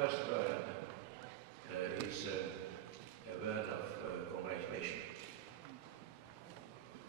first word is a word of congratulation.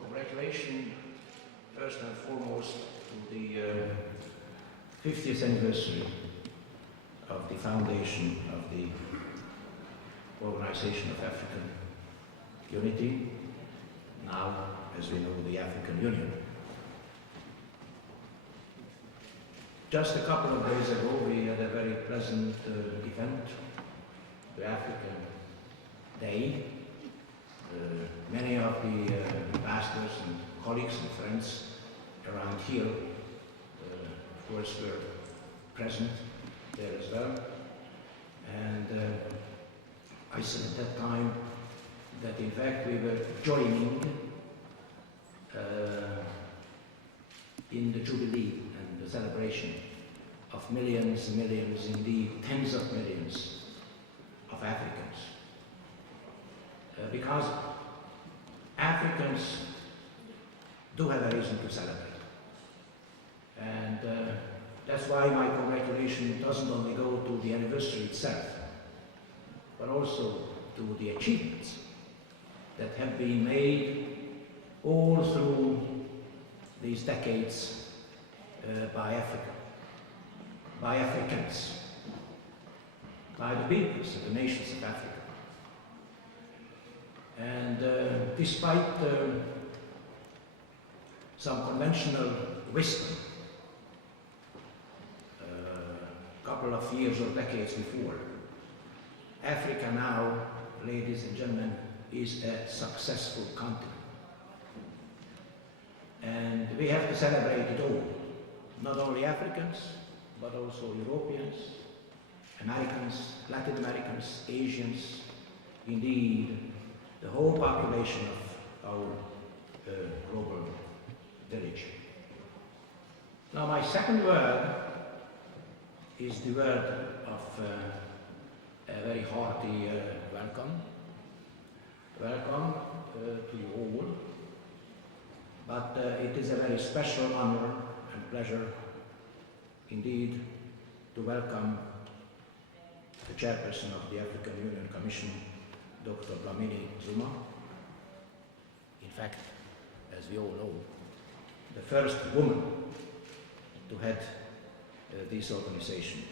Congratulations, first and foremost, to the 50th anniversary of the foundation of the Organization of African Unity, now, as we know, the African Union. Just a couple of days ago, we had a very pleasant event, the African Day. Many of the pastors and colleagues and friends around here, of course, were present there as well. And I said at that time that in fact we were joining in the Jubilee and the celebration of millions and millions, indeed tens of millions of Africans. Because Africans do have a reason to celebrate. And that's why my congratulation doesn't only go to the anniversary itself, but also to the achievements that have been made all through these decades by Africa, by Africans, by the peoples of the nations of Africa. And despite some conventional wisdom a couple of years or decades before, Africa now, ladies and gentlemen, is a successful continent. And we have to celebrate it all. Not only Africans, but also Europeans, Americans, Latin Americans, Asians, indeed, the whole population of our global village. Now, my second word is the word of a very hearty welcome. Welcome to you all. But it is a very special honor and pleasure indeed to welcome the chairperson of the African Union Commission, Dr. Dlamini Zuma. In fact, as we all know, the first woman to head this organization.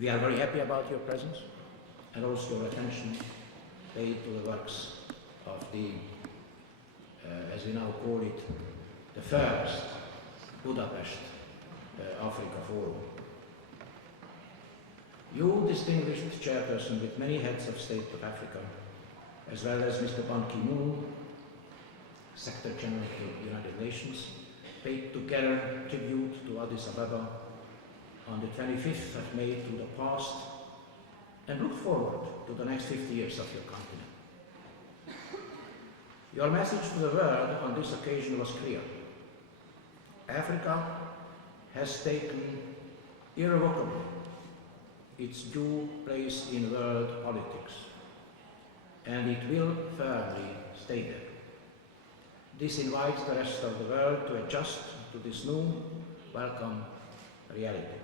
We are very happy about your presence and also your attention paid to the works of the, as we now call it, the first Budapest Africa Forum. You distinguished chairperson with many heads of state of Africa, as well as Mr. Ban Ki-moon, Secretary General of the United Nations, paid together tribute to Addis Ababa on the 25th of May to the past and look forward to the next 50 years of your continent. Your message to the world on this occasion was clear. Africa has taken irrevocably its due place in world politics, and it will firmly stay there. This invites the rest of the world to adjust to this new, welcome reality.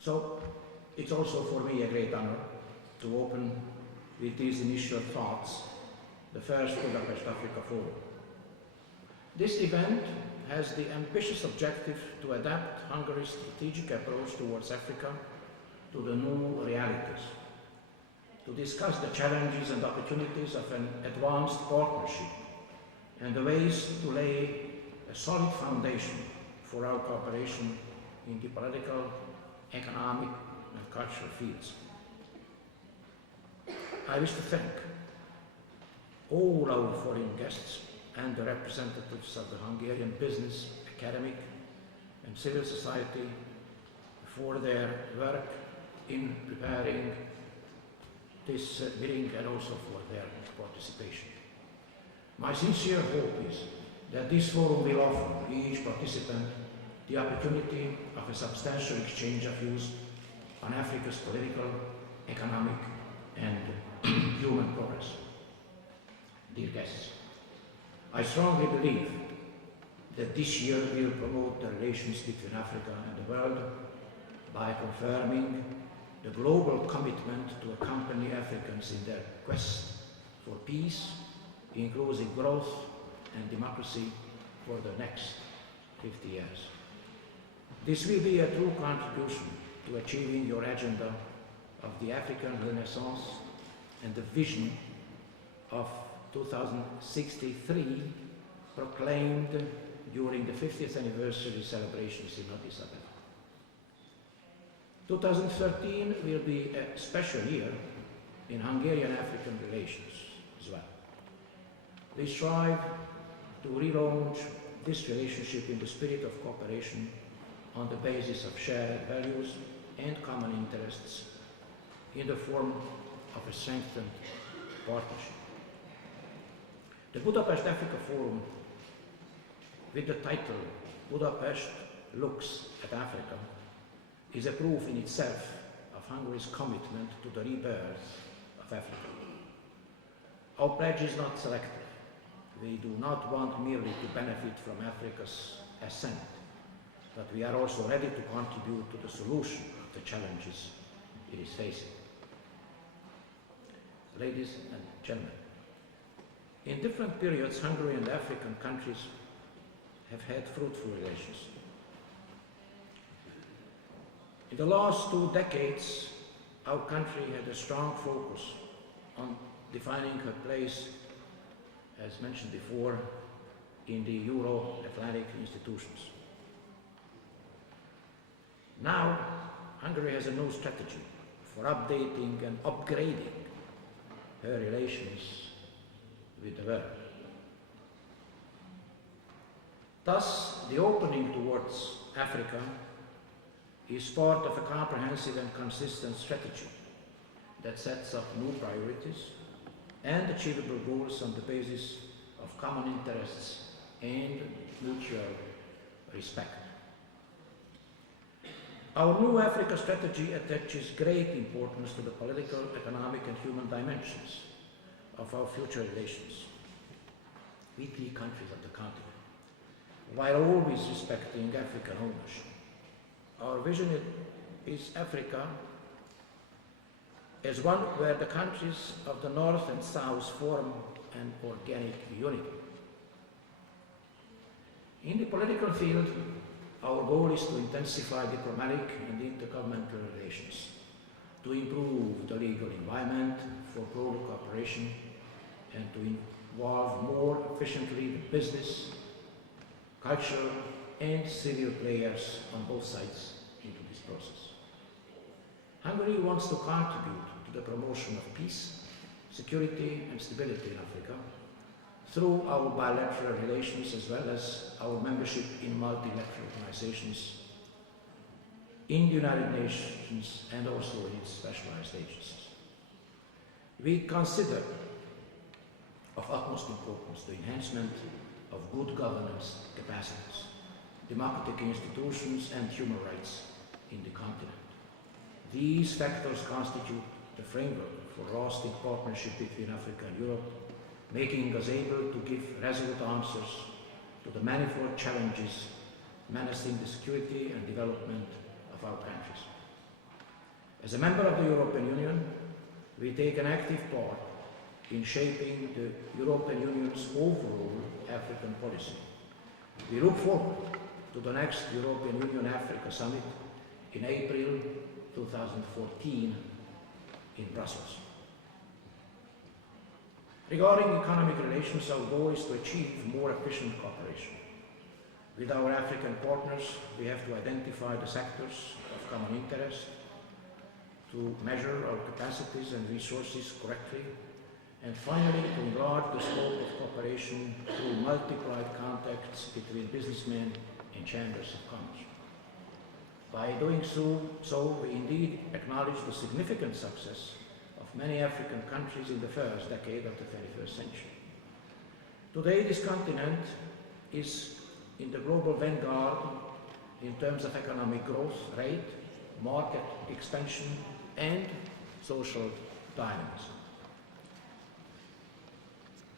So, it's also for me a great honor to open with these initial thoughts the first Budapest Africa Forum. This event has the ambitious objective to adapt Hungary's strategic approach towards Africa to the new realities, to discuss the challenges and opportunities of an advanced partnership and the ways to lay a solid foundation for our cooperation in the political, economic and cultural fields. I wish to thank all our foreign guests and the representatives of the Hungarian business, academic and civil society for their work in preparing this meeting and also for their participation. My sincere hope is that this forum will offer each participant the opportunity of a substantial exchange of views on Africa's political, economic and human progress. Dear guests, I strongly believe that this year will promote the relations between Africa and the world by confirming the global commitment to accompany Africans in their quest for peace, inclusive growth and democracy for the next 50 years. This will be a true contribution to achieving your agenda of the African Renaissance and the vision of 2063 proclaimed during the 50th anniversary celebrations in Addis Ababa. 2013 will be a special year in Hungarian African relations as well. We strive to relaunch this relationship in the spirit of cooperation on the basis of shared values and common interests in the form of a strengthened partnership. The Budapest Africa Forum, with the title Budapest Looks at Africa, is a proof in itself of Hungary's commitment to the rebirth of Africa. Our pledge is not selective. We do not want merely to benefit from Africa's ascent, but we are also ready to contribute to the solution of the challenges it is facing. Ladies and gentlemen, in different periods, Hungary and African countries have had fruitful relations. In the last 2 decades, our country had a strong focus on defining her place, as mentioned before, in the Euro-Atlantic institutions. Now, Hungary has a new strategy for updating and upgrading her relations with the world. Thus, the opening towards Africa is part of a comprehensive and consistent strategy that sets up new priorities and achievable goals on the basis of common interests and mutual respect. Our new Africa strategy attaches great importance to the political, economic and human dimensions of our future relations with the countries of the continent, while always respecting African ownership. Our vision is Africa as one where the countries of the North and South form an organic unity. In the political field, our goal is to intensify diplomatic and intergovernmental relations, to improve the legal environment for broader cooperation, and to involve more efficiently the business, cultural and civil players on both sides into this process. Hungary wants to contribute to the promotion of peace, security and stability in Africa through our bilateral relations as well as our membership in multilateral organizations, in the United Nations and also in its specialized agencies. We consider of utmost importance the enhancement of good governance capacities, democratic institutions and human rights in the continent. These factors constitute the framework for lasting partnership between Africa and Europe, making us able to give resolute answers to the manifold challenges menacing the security and development of our countries. As a member of the European Union, we take an active part in shaping the European Union's overall African policy. We look forward to the next European Union-Africa Summit in April 2014 in Brussels. Regarding economic relations, our goal is to achieve more efficient cooperation. With our African partners, we have to identify the sectors of common interest, to measure our capacities and resources correctly, and finally to enlarge the scope of cooperation through multiplied contacts between businessmen and chambers of commerce. By doing so, we indeed acknowledge the significant success of many African countries in the first decade of the 21st century. Today, this continent is in the global vanguard in terms of economic growth rate, market expansion, and social dynamism.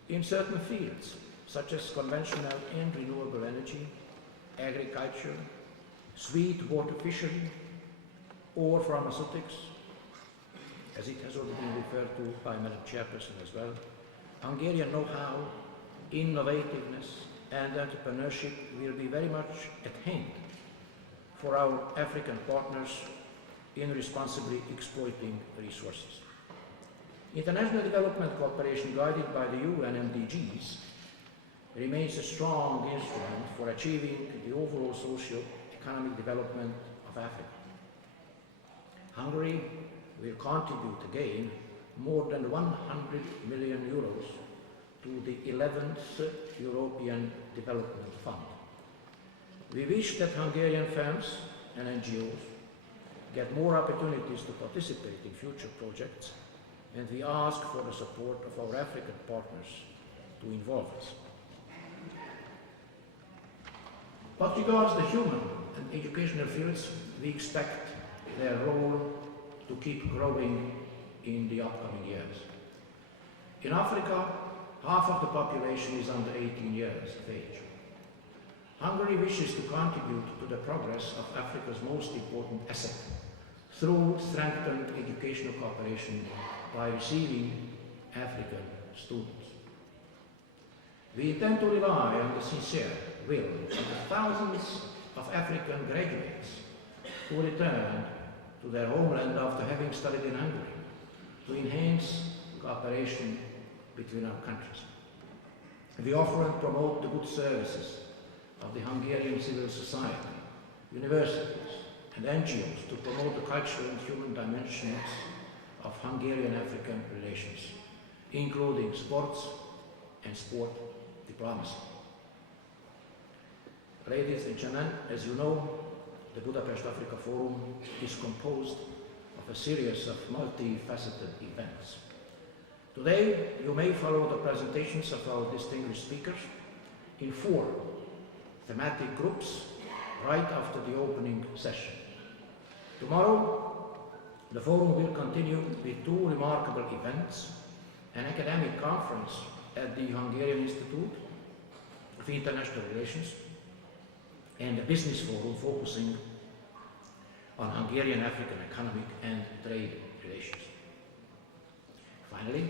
In certain fields, such as conventional and renewable energy, agriculture, sweet water fishery, or pharmaceutics, as it has already been referred to by Madam Chairperson as well. Hungarian know-how, innovativeness, and entrepreneurship will be very much at hand for our African partners in responsibly exploiting resources. International development cooperation guided by the UN MDGs remains a strong instrument for achieving the overall socio-economic development of Africa. Hungary will contribute again more than 100 million euros to the 11th European Development Fund. We wish that Hungarian firms and NGOs get more opportunities to participate in future projects, and we ask for the support of our African partners to involve us. What regards the human and educational fields, we expect their role to keep growing in the upcoming years. In Africa, half of the population is under 18 years of age. Hungary wishes to contribute to the progress of Africa's most important asset through strengthened educational cooperation by receiving African students. We intend to rely on the sincere will of the thousands of African graduates who returned to their homeland after having studied in Hungary to enhance cooperation between our countries. We offer and promote the good services of the Hungarian civil society, universities, and NGOs to promote the cultural and human dimensions of Hungarian-African relations, including sports and sport diplomacy. Ladies and gentlemen, as you know, the Budapest Africa Forum is composed of a series of multifaceted events. Today, you may follow the presentations of our distinguished speakers in 4 thematic groups right after the opening session. Tomorrow, the forum will continue with 2 remarkable events: an academic conference at the Hungarian Institute of International Relations and a business forum focusing on Hungarian-African economic and trade relations. Finally,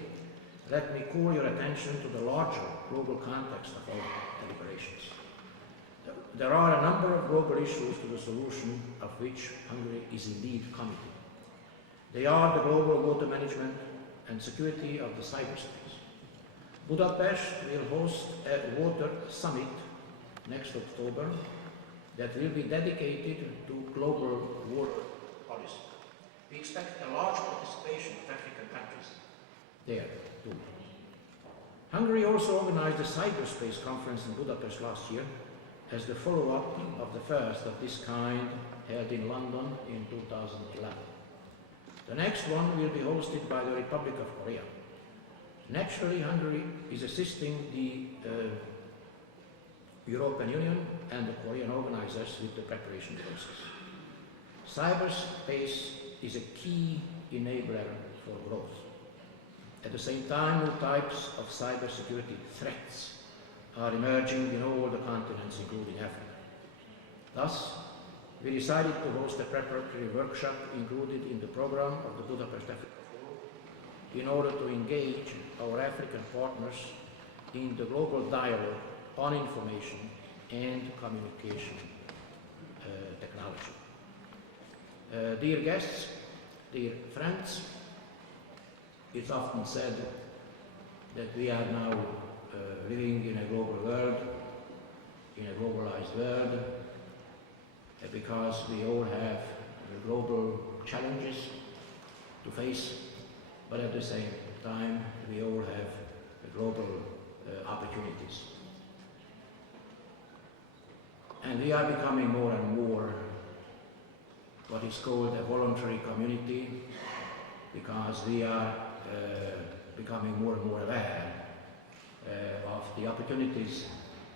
let me call your attention to the larger global context of our deliberations. There are a number of global issues to the solution of which Hungary is indeed committed. They are the global water management and security of the cyberspace. Budapest will host a water summit next October that will be dedicated to global water policy. We expect a large participation of African countries there too. Hungary also organized a cyberspace conference in Budapest last year as the follow-up of the first of this kind held in London in 2011. The next one will be hosted by the Republic of Korea. Naturally, Hungary is assisting the European Union and the Korean organizers with the preparation process. Cyberspace is a key enabler for growth. At the same time, new types of cybersecurity threats are emerging in all the continents, including Africa. Thus, we decided to host a preparatory workshop included in the program of the Budapest Africa Forum in order to engage our African partners in the global dialogue on information and communication technology. Dear guests, dear friends, it's often said that we are now living in a global world, in a globalized world, because we all have global challenges to face, but at the same time we all have global opportunities. And we are becoming more and more what is called a voluntary community, because we are becoming more and more aware of the opportunities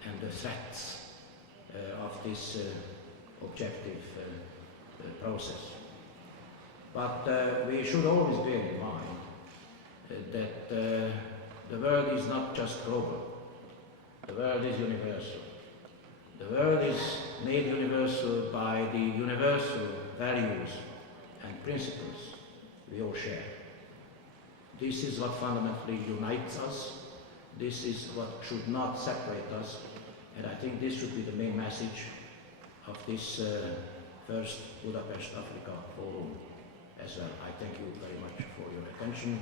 and the threats of this objective process. But we should always bear in mind that the world is not just global. The world is universal. The world is made universal by the universal values and principles we all share. This is what fundamentally unites us. This is what should not separate us. And I think this should be the main message of this first Budapest Africa Forum as well. I thank you very much for your attention.